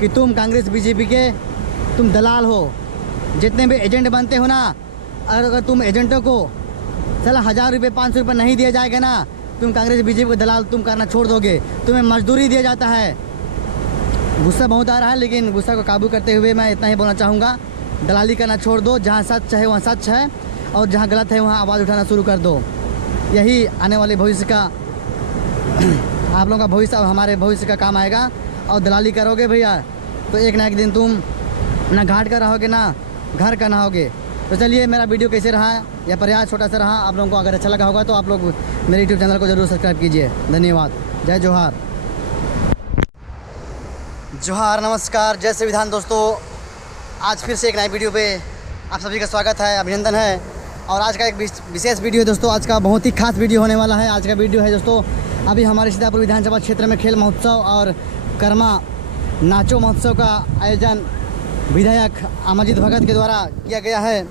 कि तुम कांग्रेस बीजेपी के तुम दलाल हो। जितने भी एजेंट बनते हो ना, अगर तुम एजेंटों को चला 1000 रुपये 500 रुपये नहीं दिया जाएगा ना, तुम कांग्रेस बीजेपी के दलाल तुम करना छोड़ दोगे। तुम्हें मजदूरी दिया जाता है। गुस्सा बहुत आ रहा है, लेकिन गुस्सा को काबू करते हुए मैं इतना ही बोलना चाहूँगा, दलाली करना छोड़ दो। जहाँ सच है वहाँ सच है, और जहाँ गलत है वहाँ आवाज़ उठाना शुरू कर दो। यही आने वाले भविष्य का आप लोगों का भविष्य और हमारे भविष्य का काम आएगा। और दलाली करोगे भैया तो एक ना एक दिन तुम ना घाट का रहोगे ना घर का नहाओगे। तो चलिए, मेरा वीडियो कैसे रहा, यह प्रयास छोटा सा रहा, आप लोगों को अगर अच्छा लगा होगा तो आप लोग मेरे यूट्यूब चैनल को ज़रूर सब्सक्राइब कीजिए। धन्यवाद। जय जोहार। जोहार, नमस्कार, जय संविधान। दोस्तों, आज फिर से एक नई वीडियो पे आप सभी का स्वागत है, अभिनंदन है। और आज का एक विशेष वीडियो है दोस्तों, आज का बहुत ही खास वीडियो होने वाला है। आज का वीडियो है दोस्तों, अभी हमारे सीतापुर विधानसभा क्षेत्र में खेल महोत्सव और कर्मा नाचो महोत्सव का आयोजन विधायक अमरजीत भगत के द्वारा किया गया है।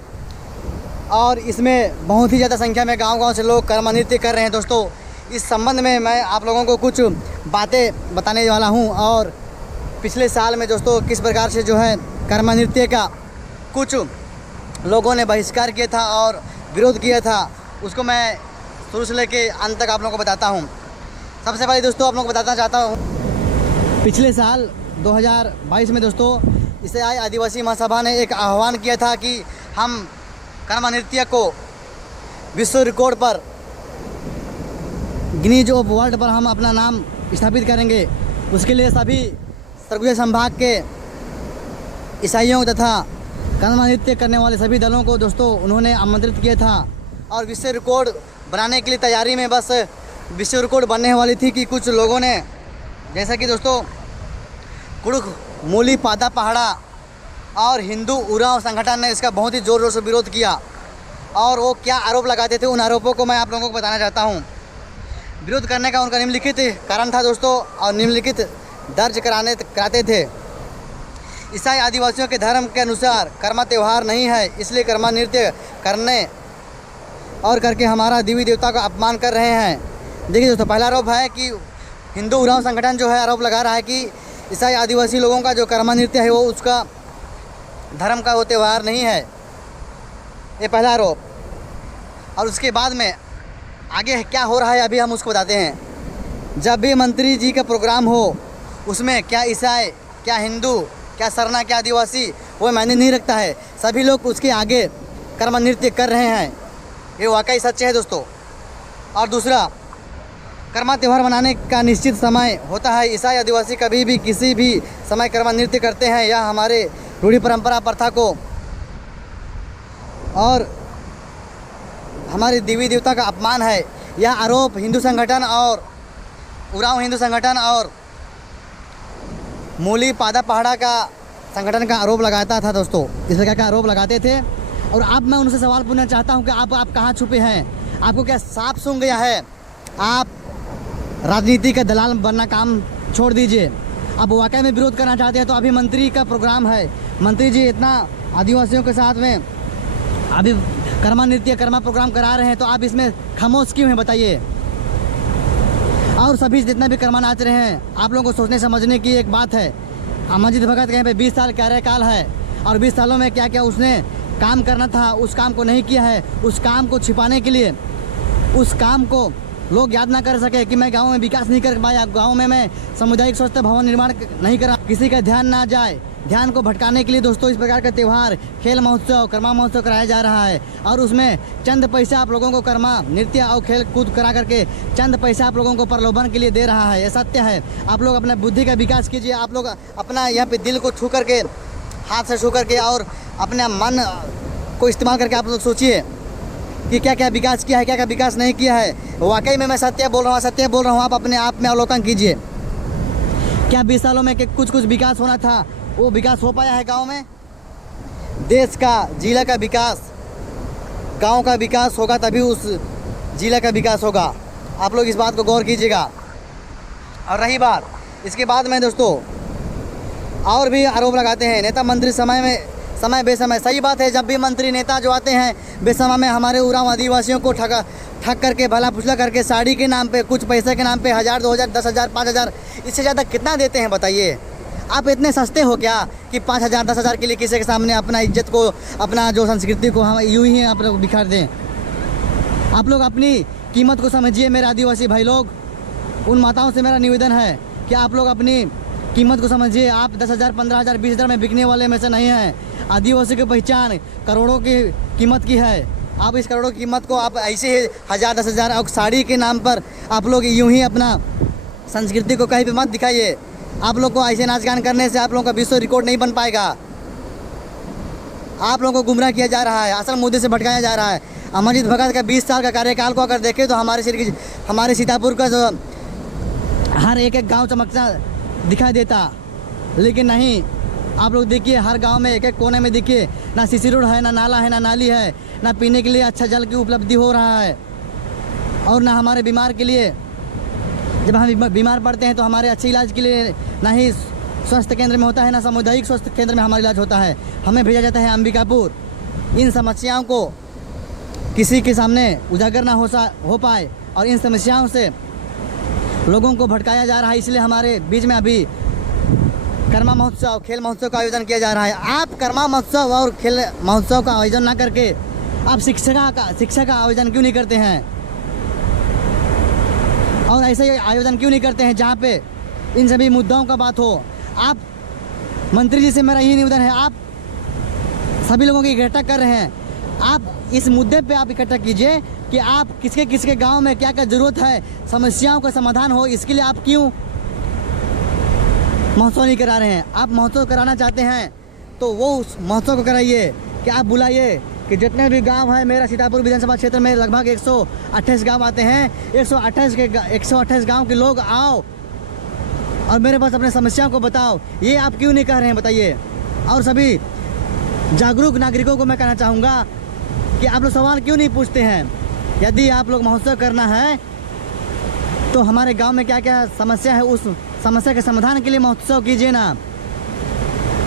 और इसमें बहुत ही ज़्यादा संख्या में गांव-गांव से लोग कर्मा नृत्य कर रहे हैं। दोस्तों, इस संबंध में मैं आप लोगों को कुछ बातें बताने वाला हूं। और पिछले साल में दोस्तों किस प्रकार से जो है कर्मा नृत्य का कुछ लोगों ने बहिष्कार किया था और विरोध किया था, उसको मैं शुरू से लेके अंत तक आप लोगों को बताता हूं। सबसे पहले दोस्तों आप लोगों को बताना चाहता हूं, पिछले साल 2022 में दोस्तों ईसाई आदिवासी महासभा ने एक आह्वान किया था कि हम कर्मा नृत्य को विश्व रिकॉर्ड पर, गिनीज ऑफ वर्ल्ड पर हम अपना नाम स्थापित करेंगे। उसके लिए सभी सरगुजा संभाग के ईसाइयों तथा कर्मा नृत्य करने वाले सभी दलों को दोस्तों उन्होंने आमंत्रित किया था। और विश्व रिकॉर्ड बनाने के लिए तैयारी में बस विश्व रिकॉर्ड बनने वाली थी कि कुछ लोगों ने, जैसा कि दोस्तों कुड़ुख मूली पादा पहाड़ा और हिंदू उरांव संगठन ने इसका बहुत ही ज़ोर ज़ोर से विरोध किया। और वो क्या आरोप लगाते थे, उन आरोपों को मैं आप लोगों को बताना चाहता हूँ। विरोध करने का उनका निम्नलिखित कारण था दोस्तों, और निम्नलिखित दर्ज कराते थे। ईसाई आदिवासियों के धर्म के अनुसार कर्मा त्यौहार नहीं है, इसलिए कर्मा नृत्य करने और करके हमारा देवी देवता का अपमान कर रहे हैं। देखिए दोस्तों, पहला आरोप है कि हिंदू उरांव संगठन जो है आरोप लगा रहा है कि ईसाई आदिवासी लोगों का जो कर्मा नृत्य है वो उसका धर्म का वो त्यौहार नहीं है। ये पहला आरोप। और उसके बाद में आगे क्या हो रहा है अभी हम उसको बताते हैं। जब भी मंत्री जी का प्रोग्राम हो उसमें क्या ईसाई, क्या हिंदू, क्या सरना, क्या आदिवासी, वो मायने नहीं रखता है, सभी लोग उसके आगे कर्मा नृत्य कर रहे हैं। ये वाकई सच है दोस्तों। और दूसरा, कर्मा त्यौहार मनाने का निश्चित समय होता है। ईसाई आदिवासी कभी भी किसी भी समय कर्मा नृत्य करते हैं। यह हमारे रूढ़ी परंपरा प्रथा को और हमारे देवी देवता का अपमान है। यह आरोप हिंदू संगठन और उरांव हिंदू संगठन और मूली पादा पहाड़ा का संगठन का आरोप लगाता था दोस्तों, इस प्रकार का आरोप लगाते थे। और अब मैं उनसे सवाल पूछना चाहता हूं कि आप कहाँ छुपे हैं? आपको क्या सांप सूंघ गया है? आप राजनीति का दलाल बनना काम छोड़ दीजिए। अब वाकई में विरोध करना चाहते हैं तो अभी मंत्री का प्रोग्राम है, मंत्री जी इतना आदिवासियों के साथ में अभी कर्मा नृत्य कर्मा प्रोग्राम करा रहे हैं, तो आप इसमें खामोश क्यों हैं बताइए? और सभी जितना भी कर्मा नाच रहे हैं, आप लोगों को सोचने समझने की एक बात है। अमरजीत भगत कहीं पे 20 साल कार्यकाल है और 20 सालों में क्या क्या उसने काम करना था, उस काम को नहीं किया है। उस काम को छिपाने के लिए, उस काम को लोग याद ना कर सके कि मैं गांव में विकास नहीं कर पाया, गांव में मैं सामुदायिक स्वच्छता भवन निर्माण नहीं करा, किसी का ध्यान ना जाए, ध्यान को भटकाने के लिए दोस्तों इस प्रकार का त्यौहार, खेल महोत्सव, कर्मा महोत्सव कराया जा रहा है। और उसमें चंद पैसा आप लोगों को कर्मा नृत्य और खेल कूद करा करके चंद पैसा आप लोगों को प्रलोभन के लिए दे रहा है। यह सत्य है। आप लोग अपना बुद्धि का विकास कीजिए। आप लोग अपना यहाँ पे दिल को छू करके, हाथ से छू करके और अपने मन को इस्तेमाल करके आप लोग सोचिए कि क्या क्या विकास किया है, क्या क्या विकास नहीं किया है। वाकई में मैं सत्य बोल रहा हूँ। आप अपने आप में अवलोकन कीजिए। क्या 20 सालों में कुछ विकास होना था, वो विकास हो पाया है गांव में? देश का, जिला का विकास, गांव का विकास होगा तभी उस जिला का विकास होगा। आप लोग इस बात को गौर कीजिएगा। और रही बात इसके बाद में दोस्तों और भी आरोप लगाते हैं, नेता मंत्री समय बेसमय। सही बात है, जब भी मंत्री नेता जो आते हैं बेसमय में हमारे उरांव आदिवासियों को ठग करके, भला फुसला करके, साड़ी के नाम पे, कुछ पैसे के नाम पे 1000, 2000, 10,000, 5,000, इससे ज़्यादा कितना देते हैं बताइए? आप इतने सस्ते हो क्या कि 5,000 10,000 के लिए किसी के सामने अपना इज्जत को, अपना जो संस्कृति को हम यूँ ही आप लोग बिखार दें। आप लोग अपनी कीमत को समझिए मेरे आदिवासी भाई लोग। उन माताओं से मेरा निवेदन है कि आप लोग अपनी कीमत को समझिए। आप 10,000 15,000 20,000 में बिकने वाले में से नहीं हैं। आदिवासी की पहचान करोड़ों की कीमत की है। आप इस करोड़ों की कीमत को आप ऐसे ही 1,000 10,000 और साड़ी के नाम पर आप लोग यूँ ही अपना संस्कृति को कहीं भी मत दिखाइए। आप लोग को ऐसे नाच गान करने से आप लोगों का विश्व रिकॉर्ड नहीं बन पाएगा। आप लोगों को गुमराह किया जा रहा है, असल मुद्दे से भटकाया जा रहा है। अमरजीत भगत का 20 साल का कार्यकाल को अगर देखें तो हमारे सीतापुर का जो हर एक गांव चमकता दिखाई देता, लेकिन नहीं। आप लोग देखिए हर गांव में एक एक कोने में देखिए ना सीसी रोड है, ना नाला है, ना नाली है, ना पीने के लिए अच्छा जल की उपलब्धि हो रहा है, और ना हमारे बीमार के लिए जब हम बीमार पड़ते हैं तो हमारे अच्छे इलाज के लिए ना ही स्वास्थ्य केंद्र में होता है, ना सामुदायिक स्वास्थ्य केंद्र में हमारा इलाज होता है। हमें भेजा जाता है अंबिकापुर। इन समस्याओं को किसी के सामने उजागर ना हो पाए और इन समस्याओं से लोगों को भटकाया जा रहा है, इसलिए हमारे बीच में अभी कर्मा महोत्सव, खेल महोत्सव का आयोजन किया जा रहा है। आप कर्मा महोत्सव और खेल महोत्सव का आयोजन ना करके आप शिक्षा का आयोजन क्यों नहीं करते हैं? और ऐसे आयोजन क्यों नहीं करते हैं जहाँ पे इन सभी मुद्दाओं का बात हो? आप मंत्री जी से मेरा यही निवेदन है, आप सभी लोगों की इकट्ठा कर रहे हैं, आप इस मुद्दे पे आप इकट्ठा कीजिए कि आप किसके गांव में क्या क्या ज़रूरत है, समस्याओं का समाधान हो। इसके लिए आप क्यों महोत्सव नहीं करा रहे हैं? आप महोत्सव कराना चाहते हैं तो वो उस महोत्सव को कराइए कि आप बुलाइए कि जितने भी गांव हैं, मेरा सीतापुर विधानसभा क्षेत्र में लगभग 128 गांव आते हैं, 128 गांव के लोग आओ और मेरे पास अपने समस्याओं को बताओ। ये आप क्यों नहीं कह रहे हैं बताइए? और सभी जागरूक नागरिकों को मैं कहना चाहूँगा कि आप लोग सवाल क्यों नहीं पूछते हैं? यदि आप लोग महोत्सव करना है तो हमारे गांव में क्या क्या समस्या है, उस समस्या के समाधान के लिए महोत्सव कीजिए ना,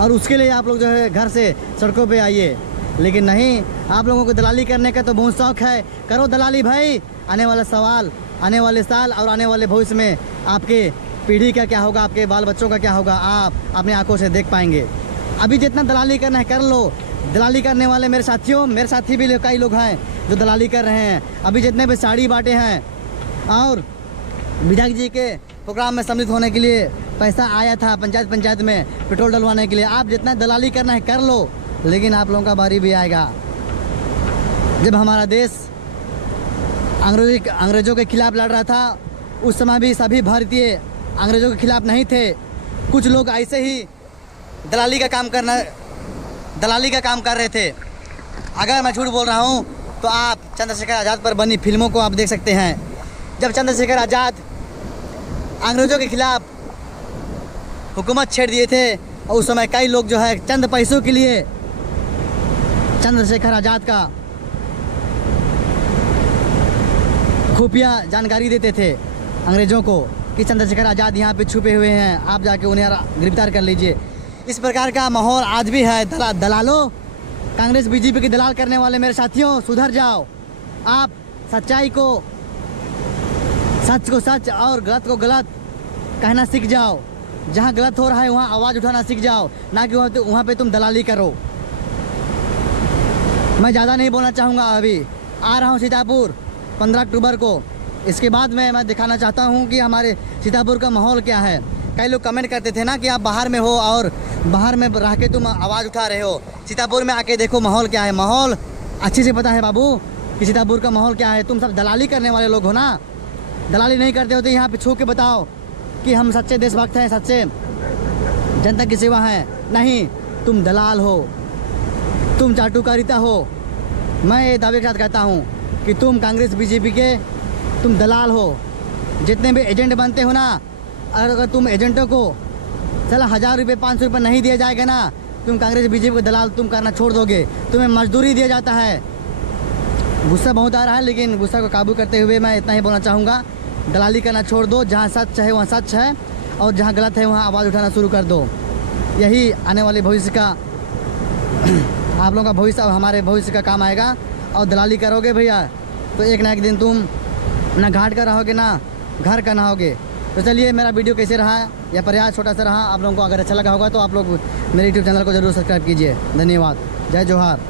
और उसके लिए आप लोग जो है घर से सड़कों पे आइए। लेकिन नहीं, आप लोगों को दलाली करने का तो बहुत शौक है, करो दलाली भाई। आने वाला सवाल, आने वाले साल और आने वाले भविष्य में आपके पीढ़ी का क्या होगा, आपके बाल बच्चों का क्या होगा, आप अपनी आंखों से देख पाएंगे। अभी जितना दलाली करना है कर लो। दलाली करने वाले मेरे साथी भी कई लोग हैं जो दलाली कर रहे हैं। अभी जितने भी साड़ी बांटे हैं और विधायक जी के प्रोग्राम में सम्मिलित होने के लिए पैसा आया था पंचायत में पेट्रोल डलवाने के लिए, आप जितना दलाली करना है कर लो। लेकिन आप लोगों का बारी भी आएगा जब हमारा देश अंग्रेज़ों के खिलाफ लड़ रहा था। उस समय भी सभी भारतीय अंग्रेज़ों के खिलाफ नहीं थे। कुछ लोग ऐसे ही दलाली का काम कर रहे थे। अगर मैं झूठ बोल रहा हूँ तो आप चंद्रशेखर आज़ाद पर बनी फिल्मों को आप देख सकते हैं। जब चंद्रशेखर आज़ाद अंग्रेज़ों के खिलाफ हुकूमत छेड़ दिए थे और उस समय कई लोग जो है चंद पैसों के लिए चंद्रशेखर आज़ाद का खुफिया जानकारी देते थे अंग्रेज़ों को कि चंद्रशेखर आज़ाद यहाँ पे छुपे हुए हैं, आप जाके उन्हें गिरफ्तार कर लीजिए। इस प्रकार का माहौल आज भी है। दलालों, कांग्रेस बीजेपी की दलाल करने वाले मेरे साथियों, सुधर जाओ। आप सच्चाई को सच और गलत को गलत कहना सीख जाओ। जहाँ गलत हो रहा है वहाँ आवाज़ उठाना सीख जाओ, ना कि वहाँ पे तुम दलाली करो। मैं ज़्यादा नहीं बोलना चाहूँगा। अभी आ रहा हूँ सीतापुर 15 अक्टूबर को। इसके बाद मैं दिखाना चाहता हूँ कि हमारे सीतापुर का माहौल क्या है। कई लोग कमेंट करते थे ना कि आप बाहर में हो और बाहर में रह के तुम आवाज़ उठा रहे हो। सीतापुर में आके देखो माहौल क्या है। माहौल अच्छे से पता है बाबू कि सीतापुर का माहौल क्या है। तुम सब दलाली करने वाले लोग हो ना। दलाली नहीं करते हो तो यहाँ पे छू के बताओ कि हम सच्चे देशभक्त हैं, सच्चे जनता की सेवा हैं। नहीं, तुम दलाल हो, तुम चाटुकारिता हो। मैं ये दावे के साथ कहता हूँ कि तुम कांग्रेस बीजेपी के तुम दलाल हो। जितने भी एजेंट बनते हो ना, अगर तुम एजेंटों को चला 1000 रुपये 500 रुपये नहीं दिया जाएगा ना, तुम कांग्रेस बीजेपी को दलाल तुम करना छोड़ दोगे। तुम्हें मजदूरी दिया जाता है। गुस्सा बहुत आ रहा है, लेकिन गुस्सा को काबू करते हुए मैं इतना ही बोलना चाहूँगा, दलाली करना छोड़ दो। जहाँ सच है वहाँ सच है और जहाँ गलत है वहाँ आवाज़ उठाना शुरू कर दो। यही आने वाले भविष्य का आप लोगों का भविष्य और हमारे भविष्य का काम आएगा। और दलाली करोगे भैया तो एक ना एक दिन तुम ना घाट का रहोगे ना घर का नहाओगे। तो चलिए, मेरा वीडियो कैसे रहा, या प्रयास छोटा सा रहा, आप लोगों को अगर अच्छा लगा होगा तो आप लोग मेरे यूट्यूब चैनल को ज़रूर सब्सक्राइब कीजिए। धन्यवाद। जय जोहार।